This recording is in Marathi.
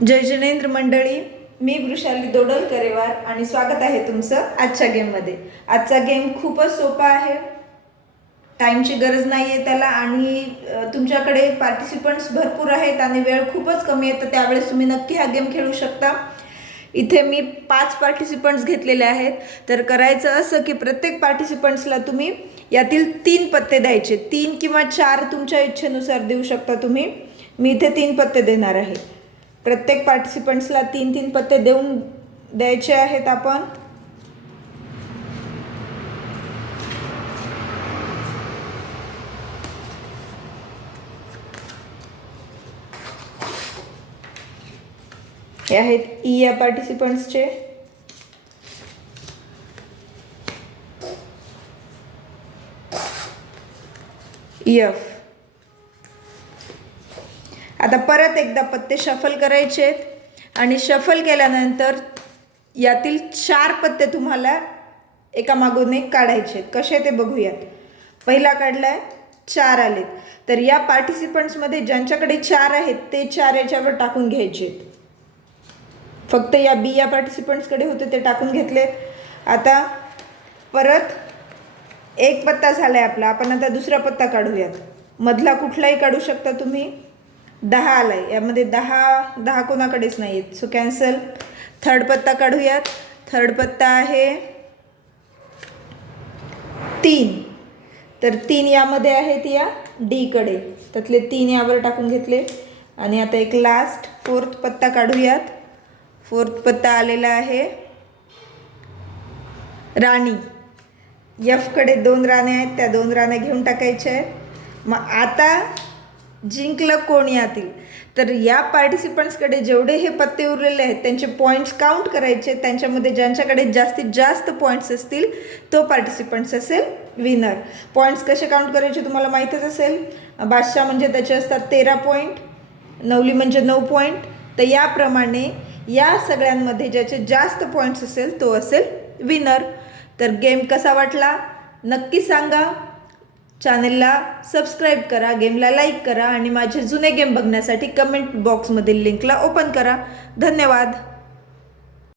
जय जिनेंद्र मंडळी, मी वृषाली दोडलकरेवार आणि स्वागत आहे तुमचं आजच्या गेममध्ये। आजचा गेम खूपच सोपा आहे, टाईमची गरज नाही आहे त्याला आणि तुमच्याकडे पार्टिसिपंट्स भरपूर आहेत आणि वेळ खूपच कमी आहे, तर त्यावेळेस तुम्ही नक्की हा गेम खेळू शकता। इथे मी 5 पार्टिसिपंट्स घेतलेले आहेत। तर करायचं असं की प्रत्येक पार्टिसिपंट्सला तुम्ही यातील 3 पत्ते द्यायचे, 3 किंवा 4 तुमच्या इच्छेनुसार देऊ शकता तुम्ही। मी इथे 3 पत्ते देणार आहे। प्रत्येक पार्टिसिपंट्सला 3-3 पत्ते देऊन द्यायचे आहेत आपण। हे आहेत ई या पार्टिसिपंट्सचे। एफ। आता परत एकदा पत्ते शफल करायचे आणि शफल केल्यानंतर यातील 4 पत्ते तुम्हाला एका मागून एक काढायचे। कसे ते बघूयात। पहिला काढलाय, 4 आलेत, तर या पार्टिसिपंट्समध्ये ज्यांच्याकडे 4 आहेत ते 4 याच्यावर टाकून घ्यायचे। फक्त या बी या पार्टिसिपंट्सकडे होते ते टाकून घेतले। आता परत एक पत्ता झालाय आपला, आपण आता दुसरा पत्ता काढूयात। मधला कुठलाही काढू शकता तुम्ही। 10 आलाय, यामध्ये 10 कोणाकडेच नाही आहेत, सो कॅन्सल। थर्ड पत्ता काढूयात। थर्ड पत्ता आहे 3, तर 3 यामध्ये आहेत या डी कडे, त्यातले 3 यावर टाकून घेतले। आणि आता एक लास्ट 4th पत्ता काढूयात। 4th पत्ता आलेला आहे राणी। एफ कडे 2 राण्या आहेत, त्या 2 राण्या घेऊन टाकायच्या आहेत। मग आता जिंकलं कोण यातील, तर या पार्टिसिपंट्सकडे जेवढे हे पत्ते उरलेले आहेत त्यांचे पॉईंट्स काउंट करायचे। त्यांच्यामध्ये ज्यांच्याकडे जास्तीत जास्त पॉईंट्स असतील तो पार्टिसिपंट्स असेल विनर। पॉईंट्स कसे काउंट करायचे तुम्हाला माहीतच असेल। बादशाह म्हणजे त्याचे असतात 13 पॉईंट, नवली म्हणजे 9 पॉईंट। तर याप्रमाणे या सगळ्यांमध्ये ज्याचे जास्त पॉईंट्स असेल तो असेल विनर। तर गेम कसा वाटला नक्की सांगा। चॅनलला सबस्क्राईब करा, गेमला लाईक करा आणि माझे जुने गेम बघण्यासाठी कमेंट बॉक्समधील लिंकला ओपन करा। धन्यवाद।